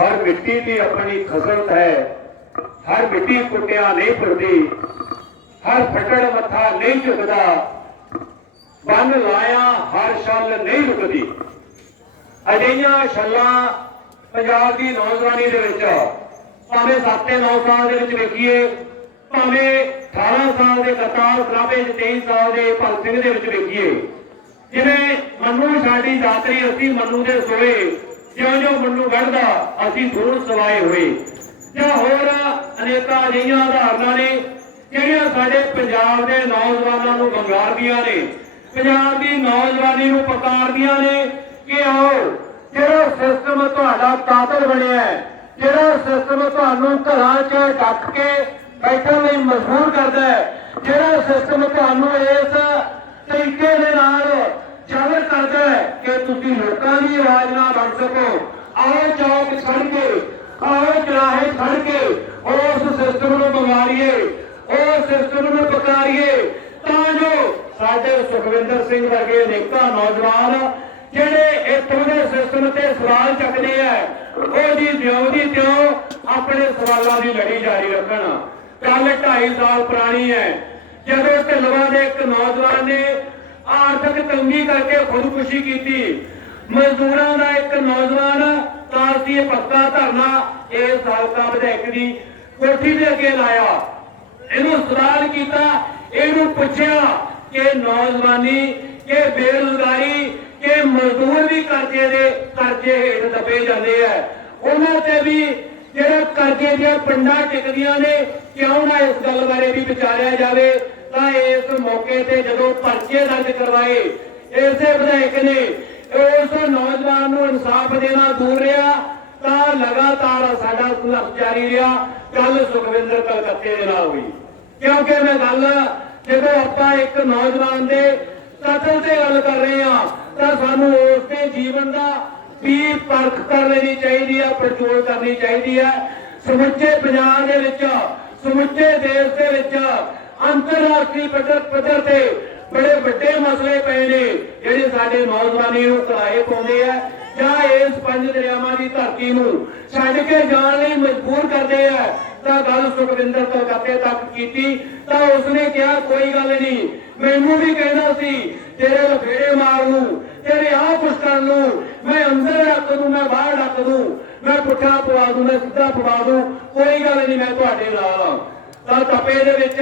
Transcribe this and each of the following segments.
ਹਰ ਮਿੱਟੀ ਦੀ ਆਪਣੀ ਖਸਲਤ ਹੈ। ਹਰ ਮਿੱਟੀ ਕੁੱਟਿਆ ਨਹੀਂ ਫਿਰਦੀ। ਹਰ ਫਟੜ ਮੱਥਾ ਨਹੀਂ ਝੁਕਦਾ। ਬੰਨ ਲਾਇਆ ਹਰ ਛੱਲ ਨਹੀਂ ਰੁਕਦੀ। ਅਜਿਹੀਆਂ ਛੱਲਾਂ ਪੰਜਾਬ ਦੀ ਨੌਜਵਾਨੀ ਦੇ ਵਿੱਚ ਭਾਵੇਂ 7-9 ਸਾਲ ਦੇ ਵਿੱਚ ਵੇਖੀਏ, ਭਾਵੇਂ 18 ਸਾਲ ਦੇ ਕਰਤਾਰ ਸਰਾਭੇ 23 ਸਾਲ ਦੇ ਭਗਤ ਸਿੰਘ ਦੇ ਵਿੱਚ ਵੇਖੀਏ। ਜਿਵੇਂ ਮੰਨੂ ਸਾਡੀ ਯਾਤਰੀ ਅਸੀਂ ਮੰਨੂ ਦੇ ਸੋਏ ਜਿਉਂ-ਜਿਉਂ ਮੰਨੂ ਵੜਦਾ ਅਸੀਂ ਦੂਰ ਸਵਾਏ ਹੋਏ। ਜਾਂ ਹੋਰ ਅਨੇਕਾਂ ਅਜਿਹੀਆਂ ਉਦਾਹਰਨਾਂ ਨੇ, ਜਿਹੜੀਆਂ ਸਾਡੇ ਪੰਜਾਬ ਦੇ ਨੌਜਵਾਨਾਂ ਨੂੰ ਬੰਗਾਰਦੀਆਂ ਨੇ। ਪੰਜਾਬ ਦੀ ਨੌਜਵਾਨੀ ਨੂੰ ਪਕਾਰਦੀਆਂ ਨੇ ਕਿ ਆਓ, ਜਿਹੜਾ ਸਿਸਟਮ ਤੁਹਾਡਾ ਕਾਤਲ ਬਣਿਆ ਹੈ, ਜਿਹੜਾ ਸਿਸਟਮ ਤੁਹਾਨੂੰ ਘਰਾਂ 'ਚ ਡੱਕ ਕੇ ਬੈਠਣ ਲਈ ਮਜਬੂਰ ਕਰਦਾ ਹੈ, ਜਿਹੜਾ ਸਿਸਟਮ ਤੁਹਾਨੂੰ ਇਸ ਤਰੀਕੇ ਦੇ ਨਾਲ ਜਾਗਰ ਕਰਦਾ ਹੈ ਕਿ ਤੁਸੀਂ ਲੋਕਾਂ ਦੀ ਆਵਾਜ਼ ਨਾ ਬਣ ਸਕੋ। ਆਓ ਚੌਕ ਛੱਡ ਕੇ, ਆਓ ਚਰਾਹੇ ਛੱਡ ਕੇ, ਉਸ ਸਿਸਟਮ ਨੂੰ ਬਗਾੜੀਏ ਉਸ ਸਿਸਟਮ ਨੂੰ ਪਕਾਰੀਏ। ਤਾਂ ਜੋ ਸਾਡੇ ਸੁਖਵਿੰਦਰ ਸਿੰਘ ਵਰਗੇ ਅਨੇਕਾਂ ਨੌਜਵਾਨ, ਜਿਹੜੇ ਇੱਥੋਂ ਦੇ ਸਿਸਟਮ ਤੇ ਸਵਾਲ ਚੱਕਦੇ ਆ, ਉਹਦੀ ਜੀ ਜਿਉਂ ਦੀ ਤਿਉਂ ਆਪਣੇ ਸਵਾਲਾਂ ਦੀ ਲੜੀ ਜਾਰੀ ਰੱਖਣ। ਕੱਲ 2.5 ਸਾਲ ਪੁਰਾਣੀ ਹੈ। ਜਦੋਂ ਢਿੱਲਵਾਂ ਦੇ ਇੱਕ ਨੌਜਵਾਨ ਨੇ ਆਰਥਿਕ ਤੰਗੀ ਕਰਕੇ ਖੁਦਕੁਸ਼ੀ ਕੀਤੀ। ਮਜ਼ਦੂਰਾਂ ਦਾ ਇੱਕ ਨੌਜਵਾਨ ਕਾਰਸੀ ਪੱਕਾ ਧਰਨਾ ਇਸ ਹਲਕਾ ਵਿਧਾਇਕ ਦੀ ਕੋਠੀ ਦੇ ਅੱਗੇ ਲਾਇਆ। ਇਹਨੂੰ ਸਵਾਲ ਕੀਤਾ, ਇਹਨੂੰ ਪੁੱਛਿਆ ਕਿ ਨੌਜਵਾਨੀ, ਕਿ ਬੇਰੁਜ਼ਗਾਰੀ, ਕਿ ਮਜ਼ਦੂਰ ਵੀ ਕਰਜ਼ੇ ਦੇ ਕਰਜ਼ੇ ਹੇਠ ਦਬੇ ਜਾਂਦੇ ਆ। ਉਹਨਾਂ ਤੇ ਵੀ ਜਿਹੜਾ ਕਰਜ਼ੇ ਦੀਆਂ ਪਿੰਡਾਂ ਟਿਕਦੀਆਂ ਨੇ? ਕਿਉਂ ਨਾ ਇਸ ਗੱਲ ਬਾਰੇ ਵੀ ਵਿਚਾਰਿਆ ਜਾਵੇ? ਤਾਂ ਇਸ ਮੌਕੇ ਤੇ ਜਦੋਂ ਪਰਚੇ ਦਰਜ ਕਰਵਾਏ, ਇਸੇ ਵਿਧਾਇਕ ਨੇ ਉਸ ਨੌਜਵਾਨ ਨੂੰ ਇਨਸਾਫ ਦੇਣਾ ਦੂਰ ਰਿਹਾ, ਤਾਂ ਲਗਾਤਾਰ ਸਾਡਾ ਸੰਘਰਸ਼ ਜਾਰੀ ਰਿਹਾ। ਕੱਲ ਸੁਖਵਿੰਦਰ ਕਲਕੱਤੇ ਦੇ ਨਾਲ ਹੋਈ। ਕਿਉਂਕਿ ਮੈਂ ਗੱਲ, ਜਦੋਂ ਆਪਾਂ ਇੱਕ ਨੌਜਵਾਨ ਦੇ ਕਤਲ ਤੇ ਗੱਲ ਕਰ ਰਹੇ ਹਾਂ, ਤਾਂ ਸਾਨੂੰ ਉਸ ਦੇ ਜੀਵਨ ਦਾ ਵੀ ਪਰਖ ਕਰ ਲੈਣੀ ਚਾਹੀਦੀ ਹੈ ਪੜਚੋਲ ਕਰਨੀ ਚਾਹੀਦੀ ਹੈ ਸਮੁੱਚੇ ਪੰਜਾਬ ਦੇ ਵਿੱਚ, ਸਮੁੱਚੇ ਦੇਸ਼ ਦੇ ਵਿੱਚ ਅੰਤਰਰਾਸ਼ਟਰੀ ਪੱਧਰ ਪੱਧਰ ਤੇ ਬੜੇ ਵੱਡੇ ਮਸਲੇ ਪਏ ਨੇ, ਜਿਹੜੇ ਸਾਡੇ ਨੌਜਵਾਨੀ ਨੂੰ ਕਰਾਏ ਪਾਉਂਦੇ ਆ, ਜਾਂ ਇਸ ਪੰਜ ਦਰਿਆਵਾਂ ਦੀ ਧਰਤੀ ਨੂੰ ਛੱਡ ਕੇ ਜਾਣ ਲਈ ਮਜਬੂਰ ਕਰਦੇ ਆ। ਤਾਂ ਗੱਲ ਸੁਖਵਿੰਦਰ ਕਲਕੱਤੇ ਤੱਕ ਕੀਤੀ, ਤਾਂ ਉਸਨੇ ਕਿਹਾ, ਕੋਈ ਗੱਲ ਨਹੀਂ, ਮੈਨੂੰ ਵੀ ਕਹਿੰਦਾ ਸੀ, ਤੇਰੇ ਲਫੇੜੇ ਮਾਰ ਨੂੰ ਤੇਰੇ ਆਹ ਕੁਛ ਕਰਨ ਨੂੰ ਮੈਂ ਅੰਦਰ ਰੱਖ ਦੂੰ, ਮੈਂ ਬਾਹਰ ਰੱਖ ਦੂੰ, ਮੈਂ ਪੁੱਠਾ ਪਵਾ ਦੂੰ, ਮੈਂ ਸਿੱਧਾ ਪਵਾ ਦੂੰ, ਕੋਈ ਗੱਲ ਨਹੀਂ, ਮੈਂ ਤੁਹਾਡੇ ਨਾਲ ਹਾਂ। ਤਾਂ ਤਪੇ ਦੇ ਵਿੱਚ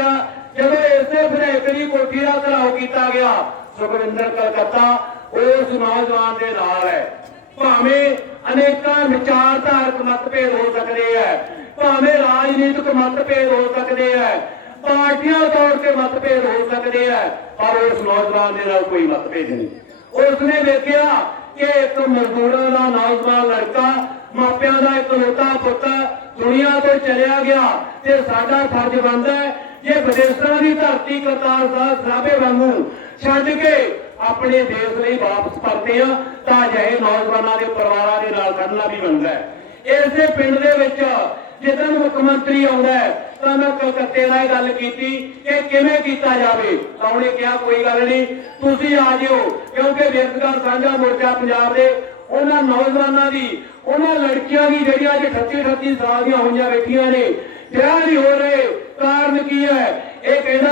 ਜਦੋਂ ਇਸੇ ਵਿਧਾਇਕ ਕੋਠੀ ਦਾ ਘਰਾਓ ਕੀਤਾ ਗਿਆ, ਸੁਖਵਿੰਦਰ ਕਲਕੱਤਾ ਉਸ ਨੌਜਵਾਨ ਦੇ ਨਾਲ ਹੈ। ਭਾਵੇਂ ਅਨੇਕਾਂ ਵਿਚਾਰਧਾਰਕ ਮਤਭੇਦ ਹੋ ਸਕਦੇ ਆ ਭਾਵੇਂ ਰਾਜਨੀਤਿਕ ਮਤਭੇਦ ਹੋ ਸਕਦੇ ਆ ਪਾਰਟੀਆਂ ਤੌਰ ਤੇ ਮਤਭੇਦ ਹੋ ਸਕਦੇ ਆ ਪਰ ਉਸ ਨੌਜਵਾਨ ਦੇ ਨਾਲ ਕੋਈ ਮਤਭੇਦ ਨਹੀਂ। ਉਸਨੇ ਵੇਖਿਆ ਕਿ ਇੱਕ ਮਜ਼ਦੂਰਾਂ ਦਾ ਨੌਜਵਾਨ ਲੜਕਾ ਮਾਪਿਆਂ ਦਾ ਇੱਕ ਪੁੱਤ ਦੁਨੀਆ ਤੋਂ ਚਲਿਆ ਗਿਆ ਤੇ ਸਾਡਾ ਫਰਜ਼ ਬਣਦਾ ਹੈ ਜੇ ਵਿਦੇਸ਼ਾਂ ਦੀ ਧਰਤੀ ਕਰਤਾਰ ਸਾਹਿਬ ਸਰਾਭੇ ਵਾਂਗੂ ਛੱਡ ਕੇ ਆਪਣੇ ਦੇਸ਼ ਲਈ ਵਾਪਸ ਪਰਤੇ ਆ, ਤਾਂ ਅਜਿਹੇ ਨੌਜਵਾਨਾਂ ਦੇ ਪਰਿਵਾਰਾਂ ਦੇ ਨਾਲ ਖੜਨਾ ਵੀ ਬਣਦਾ ਹੈ। ਇਸੇ ਪਿੰਡ ਦੇ ਵਿੱਚ ਜਦੋਂ ਮੁੱਖ ਮੰਤਰੀ ਆਉਂਦਾ ਤਾਂ ਮੈਂ ਕਲਕੱਤੇ ਨਾਲ ਗੱਲ ਕੀਤੀ ਕਿ ਕਿਵੇਂ ਕੀਤਾ ਜਾਵੇ। ਤਾਂ ਉਹਨੇ ਕਿਹਾ, ਕੋਈ ਗੱਲ ਨਹੀਂ, ਤੁਸੀਂ ਆ ਜਿਓ, ਕਿਉਂਕਿ ਬੇਰੁਜ਼ਗਾਰ ਸਾਂਝਾ ਮੋਰਚਾ ਪੰਜਾਬ ਦੇ ਉਹਨਾਂ ਨੌਜਵਾਨਾਂ ਦੀ, ਉਹਨਾਂ ਲੜਕੀਆਂ ਦੀ ਜਿਹੜੀਆਂ ਅੱਜ 38 38 ਸਾਲ ਦੀਆਂ ਹੋਈਆਂ ਬੈਠੀਆਂ ਨੇ, ਵਿਆਹ ਨਹੀਂ ਹੋ ਰਹੇ, ਕਾਰਨ ਕੀ ਹੈ?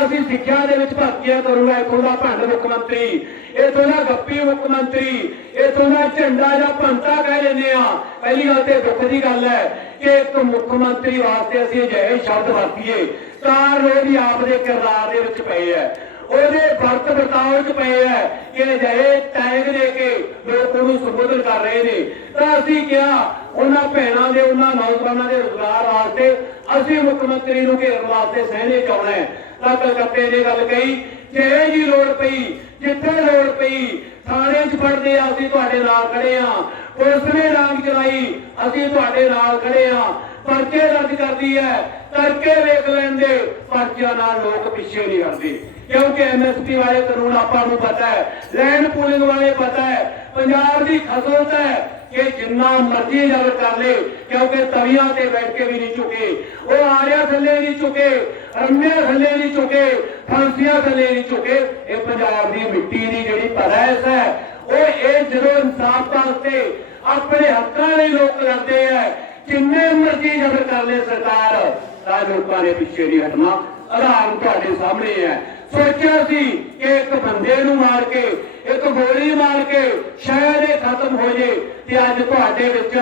ਅਸੀਂ ਸਿੱਖਿਆ ਦੇ ਵਿੱਚ ਭਰਤੀਆਂ ਕਰੂੰਗਾ ਇਥੋਂ ਦਾ ਭੰਡ ਮੁੱਖ ਮੰਤਰੀ, ਇਥੋਂ ਦਾ ਗੱਪੀ ਮੁੱਖ ਮੰਤਰੀ, ਇਥੋਂ ਦਾ ਝੰਡਾ ਜਾਂ ਭੰਤਾ ਕਹਿ ਲੈਂਦੇ ਆ ਪਹਿਲੀ ਗੱਲ ਤੇ ਦੁੱਖ ਦੀ ਗੱਲ ਹੈ ਕਿ ਇੱਕ ਮੁੱਖ ਮੰਤਰੀ ਵਾਸਤੇ ਅਸੀਂ ਅਜਿਹੇ ਸ਼ਬਦ ਵਰਤੀਏ ਕਾਰਨ ਉਹਦੀ ਆਪ ਦੇ ਕਿਰਦਾਰ ਦੇ ਵਿੱਚ ਪਏ ਹੈ। ਉਹਦੇ ਵਰਤ ਵਰਤਾਓ ਚ ਪਏ ਹੈ ਕਿ ਅਜਿਹੇ ਟੈਗ ਦੇ ਕੇ ਲੋਕ ਉਹਨੂੰ ਸੰਬੋਧਨ ਕਰ ਰਹੇ ਨੇ। ਤਾਂ ਅਸੀਂ ਕਿਹਾ, ਉਹਨਾਂ ਭੈਣਾਂ ਦੇ, ਉਹਨਾਂ ਨੌਜਵਾਨਾਂ ਦੇ ਰੁਜ਼ਗਾਰ ਵਾਸਤੇ ਅਸੀਂ ਮੁੱਖ ਮੰਤਰੀ ਨੂੰ ਘੇਰਨ ਵਾਸਤੇ ਸਹਿਣੇ ਚਾਉਣਾ ਹੈ। ਤਾਂ ਕਲਕੱਤੇ ਨੇ ਗੱਲ ਕਹੀ ਜੇ ਜੀ ਲੋੜ ਪਈ, ਜਿੱਥੇ ਲੋੜ ਪਈ, ਥਾਣੇ 'ਚ ਫੜਦੇ ਆ, ਅਸੀਂ ਤੁਹਾਡੇ ਨਾਲ ਖੜੇ ਆ। ਪੁਲਿਸ ਨੇ ਰੰਗ ਚਲਾਈ ਅਸੀਂ ਤੁਹਾਡੇ ਨਾਲ ਖੜੇ ਆ। ਪਰਚੇ ਦਰਜ ਕਰਦੀ ਹੈ ਕਰਕੇ ਵੇਖ ਲੈਂਦੇ, ਪਰਚਿਆਂ ਨਾਲ ਲੋਕ ਪਿੱਛੇ ਨਹੀਂ ਹਟਦੇ। ਕਿਉਂਕਿ ਐਮਐਸਪੀ ਵਾਲੇ ਕਾਨੂੰਨ ਆਪਾਂ ਨੂੰ ਪਤਾ ਹੈ ਲੈਂਡ ਪੂਲਿੰਗ ਵਾਲੇ ਪਤਾ ਹੈ, ਪੰਜਾਬ ਦੀ ਖਸੋਤ ਹੈ ਕਿ ਜਿੰਨਾ ਮਰਜ਼ੀ ਜਬਰ ਕਰ ਲੇ, ਕਿਉਂਕਿ ਤਵੀਆਂ ਤੇ ਬੈਠ ਕੇ ਵੀ ਨਹੀਂ ਚੁਕੇ ਉਹ ਆਰਿਆ ਥੱਲੇ ਨਹੀਂ ਝੁਕੇ ਰੰਮਿਆ ਥੱਲੇ ਨਹੀਂ ਝੁਕੇ, ਫਾਂਸੀਆਂ ਥੱਲੇ ਨਹੀਂ ਝੁਕੇ, ਇਹ ਪੰਜਾਬ ਦੀ ਮਿੱਟੀ ਦੀ ਜਿਹੜੀ ਪਰੈਸ ਹੈ, ਉਹ ਇਹ ਜਦੋਂ ਇਨਸਾਫ ਵਾਸਤੇ ਆਪਣੇ ਹੱਕਾਂ ਲਈ ਲੋਕ ਲੜਦੇ ਆ, ਜਿੰਨੇ ਮਰਜ਼ੀ ਜਬਰ ਕਰ ਲੈ ਸਰਕਾਰ, ਤਾਂ ਲੋਕਾਂ ਨੇ ਪਿੱਛੇ ਨਹੀਂ ਹਟਣਾ ਆਧਾਰ ਤੁਹਾਡੇ ਸਾਹਮਣੇ ਹੈ। ਸੋਚਿਆ ਸੀ ਕਿ ਇੱਕ ਬੰਦੇ ਨੂੰ ਮਾਰ ਕੇ, ਇੱਕ ਗੋਲੀ ਮਾਰ ਕੇ ਸ਼ਾਇਦ ਇਹ ਖਤਮ ਹੋ ਜੇ, ਤੇ ਅੱਜ ਤੁਹਾਡੇ ਵਿੱਚ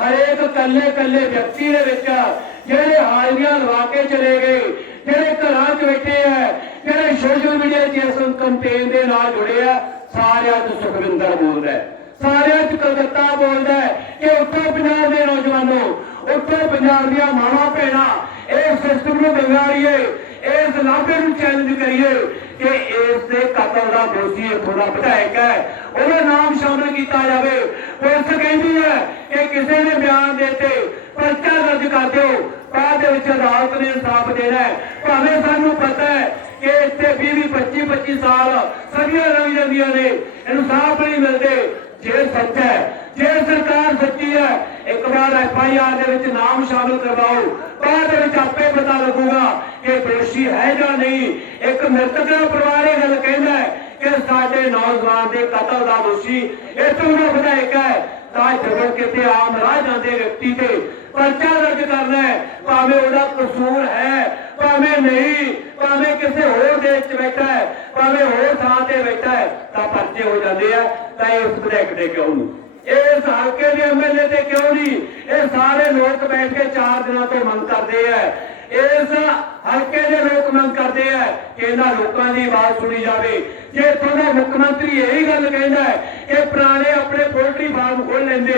ਹਰੇਕ ਕੱਲੇ ਕੱਲੇ ਵਿਅਕਤੀ ਦੇ ਵਿੱਚ ਜਿਹੜੇ ਹਾਜ਼ਰੀਆਂ ਲਵਾ ਕੇ ਚਲੇ ਗਏ ਜਿਹੜੇ ਘਰਾਂ 'ਚ ਬੈਠੇ ਆ ਜਿਹੜੇ ਸੋਸ਼ਲ ਮੀਡੀਆ 'ਚ ਇਸ ਕੰਪੇਨ ਦੇ ਨਾਲ ਜੁੜੇ ਆ, ਸਾਰਿਆਂ 'ਚ ਸੁਖਵਿੰਦਰ ਬੋਲਦਾ ਹੈ। ਸਾਰਿਆਂ 'ਚ ਕਲਕੱਤਾ ਬੋਲਦਾ ਹੈ ਕਿ ਉੱਤਰ ਪੰਜਾਬ ਦੇ ਨੌਜਵਾਨੋ ਉੱਤਰ ਪੰਜਾਬ ਦੀਆਂ ਮਾਵਾਂ ਭੈਣਾਂ ਇਹ ਸਿਸਟਮ ਨੂੰ ਵਿਗਾੜੀਏ ਇਸ ਲਾਭੇ ਨੂੰ ਚੈਲੰਜ ਕਰੀਏ ਕਿ ਇਸ ਦੇ ਕਤਲ ਦਾ ਦੋਸ਼ੀ ਇੱਥੋਂ ਦਾ ਵਿਧਾਇਕ ਹੈ। ਉਹਦਾ ਨਾਮ ਸ਼ਾਮਲ ਕੀਤਾ ਜਾਵੇ। ਪੁਲਿਸ ਕਹਿੰਦੀ ਹੈ ਕਿ ਕਿਸੇ ਨੇ ਬਿਆਨ ਦੇਤੇ ਪਰਚਾ ਦਰਜ ਕਰ ਦਿਓ ਬਾਅਦ ਦੇ ਵਿੱਚ ਅਦਾਲਤ ਨੇ ਇਨਸਾਫ ਦੇਣਾ ਹੈ। ਭਾਵੇਂ ਸਾਨੂੰ ਪਤਾ ਹੈ ਕਿ ਇੱਥੇ 20 25 25 ਸਾਲ ਸਦੀਆਂ ਲੰਘ ਜਾਂਦੀਆਂ ਨੇ। ਇਨਸਾਫ ਨਹੀਂ ਮਿਲਦੇ। ਜੇ ਸੱਚ ਹੈ, ਜੇ ਸਰਕਾਰ ਸੱਚੀ ਹੈ, ਇੱਕ ਵਾਰ ਐਫ ਆਈ ਆਰ ਦੇ ਵਿੱਚ ਨਾਮ ਸ਼ਾਮਲ ਕਰਵਾਓ। ਬਾਅਦ ਦੇ ਵਿੱਚ ਆਪੇ ਪਤਾ ਲੱਗੂਗਾ ਕਿ ਦੋਸ਼ੀ ਹੈ ਜਾਂ ਨਹੀਂ। ਇੱਕ ਮ੍ਰਿਤਕ ਦਾ ਪਰਿਵਾਰ ਇਹ ਗੱਲ ਕਹਿੰਦਾ ਕਿ ਸਾਡੇ ਨੌਜਵਾਨ ਦੇ ਕਤਲ ਦਾ ਦੋਸ਼ੀ ਇਤੋਂ ਦਾ ਵਿਧਾਇਕ ਹੈ। ਤਾਂ ਜਦੋਂ ਕਿਤੇ ਆਮ ਰਾਹ ਜਾਂਦੇ ਵਿਅਕਤੀ ਤੇ ਪਰਚਾ ਦਰਜ ਕਰਨਾ ਹੈ। ਭਾਵੇਂ ਉਹਦਾ ਕਸੂਰ ਹੈ, ਭਾਵੇਂ ਨਹੀਂ, ਭਾਵੇਂ ਕਿਸੇ ਹੋਰ ਦੇਸ਼ 'ਚ ਬੈਠਾ ਹੈ, ਭਾਵੇਂ ਹੋਰ ਥਾਂ ਤੇ ਬੈਠਾ ਹੈ, ਤਾਂ ਪਰਚੇ ਹੋ ਜਾਂਦੇ ਆ, ਤਾਂ ਇਹ ਉਸ ਵਿਧਾਇਕ ਦੇ ਕਿਉਂ ਨਹੀਂ? ਇਸ ਹਲਕੇ ਦੇ ਐਮਐਲਏ ਤੇ ਕਿਉਂ ਨਹੀਂ? ਇਹ ਸਾਰੇ ਲੋਕ ਬੈਠ ਕੇ 4 ਦਿਨਾਂ ਤੋਂ ਮੰਗ ਕਰਦੇ ਆ। ਇਸ ਹਲਕੇ ਦੇ ਲੋਕ ਮੰਗ ਕਰਦੇ ਆ ਕਿ ਇਹਨਾਂ ਲੋਕਾਂ ਦੀ ਆਵਾਜ਼ ਸੁਣੀ ਜਾਵੇ। ਜੇ ਇੱਥੋਂ ਮੁੱਖ ਮੰਤਰੀ ਇਹੀ ਗੱਲ ਕਹਿੰਦਾ ਹੈ ਕਿ ਪੁਰਾਣੇ ਆਪਣੇ ਪੋਲਟਰੀ ਫਾਰਮ ਖੋਲ ਲੈਂਦੇ,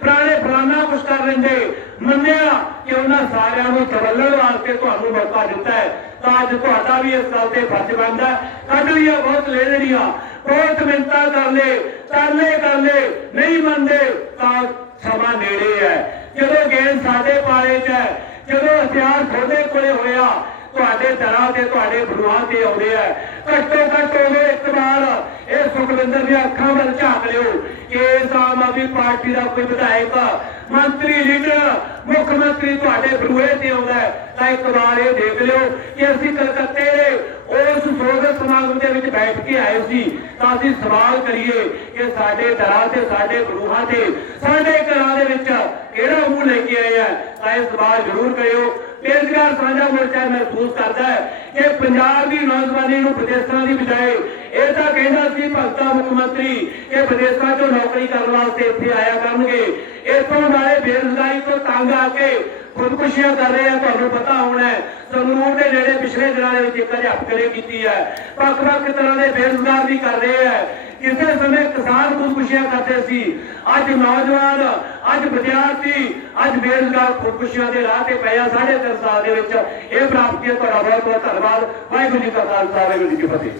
ਪੁਰਾਣੇ ਫਲਾਨਾ ਕੁਛ ਕਰ ਲੈਂਦੇ, ਮੰਨਿਆ ਕਿ ਉਹਨਾਂ ਸਾਰਿਆਂ ਨੂੰ ਤਵੱਲਣ ਵਾਸਤੇ ਤੁਹਾਨੂੰ ਮੌਕਾ ਦਿੱਤਾ ਹੈ, ਤਾਂ ਅੱਜ ਤੁਹਾਡਾ ਵੀ ਇਸ ਗੱਲ ਤੇ ਫਰਜ਼ ਬਣਦਾ ਹੈ। ਕੱਢ ਲਿਆ ਬਹੁਤ ਲੈ ਲੈਣੀਆਂ ਬਹੁਤ ਮਿੰਤਾ ਕਰ ਲੈ ਤਰਲੇ ਕਰ ਲੈ। ਨਹੀਂ ਮੰਨਦੇ ਤਾਂ ਸਮਾਂ ਨੇੜੇ ਹੈ। ਜਦੋਂ ਗੇਮ ਸਾਡੇ ਪਾਲੇ 'ਚ ਹੈ ਜਦੋਂ ਹਥਿਆਰ ਤੁਹਾਡੇ ਕੋਲੇ ਹੋਇਆ ਤੁਹਾਡੇ ਦਰਾਂ ਤੇ, ਤੁਹਾਡੇ ਗੁਰੂਆਂ ਤੇ ਆਉਂਦੇ ਆ। ਘੱਟੋ ਘੱਟ ਉਹਦੇ ਇੱਕ ਵਾਰ ਇਹ ਸੁਖਵਿੰਦਰ ਦੀਆਂ ਅੱਖਾਂ ਵੱਲ ਝਾਕ ਲਿਓ ਕਿ ਆਮ ਆਦਮੀ ਪਾਰਟੀ ਦਾ ਕੋਈ ਵਿਧਾਇਕ, ਮੰਤਰੀ ਲੀਡਰ, ਮੁੱਖ ਮੰਤਰੀ ਤੁਹਾਡੇ ਬਰੂਏ ਤੇ ਆਉਂਦਾ ਤਾਂ ਇੱਕ ਵਾਰ ਇਹ ਦੇਖ ਲਿਓ ਕਿ ਅਸੀਂ ਕਲਕੱਤੇ ਦੇ ਉਸ ਸੋਧ ਸਮਾਗਮ ਦੇ ਵਿੱਚ ਬੈਠ ਕੇ ਆਏ ਸੀ। ਤਾਂ ਅਸੀਂ ਸਵਾਲ ਕਰੀਏ ਕਿ ਸਾਡੇ ਦਰਾਂ ਤੇ, ਸਾਡੇ ਗੁਰੂਆਂ ਤੇ, ਸਾਡੇ ਘਰਾਂ ਦੇ ਵਿੱਚ ਕਿਹੜਾ ਮੂੰਹ ਲੈ ਕੇ ਆਏ ਤਾਂ ਇਹ ਸਵਾਲ ਜ਼ਰੂਰ ਕਰਿਓ। ਬੇਰੁਜ਼ਗਾਰ ਸਾਂਝਾ ਮੋਰਚਾ ਮਹਿਸੂਸ ਕਰਦਾ ਹੈ ਕਿ ਪੰਜਾਬ ਦੀ ਨੌਜਵਾਨੀ ਨੂੰ ਵਿਦੇਸ਼ਾਂ ਦੀ ਬਜਾਏ ਇਹ ਤਾਂ ਕਹਿੰਦਾ ਸੀ ਭਗਤਾ ਮੁੱਖ ਮੰਤਰੀ ਕਿ ਵਿਦੇਸ਼ਾਂ 'ਚੋਂ ਨੌਕਰੀ ਕਰਨ ਵਾਸਤੇ ਇੱਥੇ ਆਇਆ ਕਰਨਗੇ। ਇੱਥੋਂ ਨਾਲੇ ਬੇਰੁਜ਼ਗਾਰੀ ਤੋਂ ਤੰਗ ਆ ਕੇ ਖੁਦਕੁਸ਼ੀਆਂ ਕਰ ਰਹੇ ਆ, ਤੁਹਾਨੂੰ ਪਤਾ ਹੋਣਾ ਹੈ। ਸੰਗਰੂਰ ਦੇ ਨੇੜੇ ਪਿਛਲੇ ਦਿਨਾਂ ਦੇ ਵਿੱਚ ਇੱਕ ਅਧਿਆਪਕ ਨੇ ਕੀਤੀ ਹੈ। ਵੱਖ-ਵੱਖ ਤਰ੍ਹਾਂ ਦੇ ਬੇਰੁਜ਼ਗਾਰ ਵੀ ਕਰ ਰਹੇ ਆ ਕਿਸੇ ਸਮੇਂ ਕਿਸਾਨ ਖੁਦਕੁਸ਼ੀਆਂ ਕਰਦੇ ਸੀ। ਅੱਜ ਨੌਜਵਾਨ, ਅੱਜ ਵਿਦਿਆਰਥੀ, ਅੱਜ ਬੇਰੁਜ਼ਗਾਰ ਖੁਦਕੁਸ਼ੀਆਂ ਦੇ ਰਾਹ ਤੇ ਪਿਆ ਸਾਢੇ ਤਿੰਨ ਸਾਲ ਦੇ ਵਿੱਚ। ਇਹ ਪ੍ਰਾਪਤੀ ਹੈ ਤੁਹਾਡਾ ਬਹੁਤ ਬਹੁਤ ਧੰਨਵਾਦ। ਵਾਹਿਗੁਰੂ ਜੀ ਕਾ ਖਾਲਸਾ, ਵਾਹਿਗੁਰੂ ਜੀ ਕੀ ਫਤਿਹ।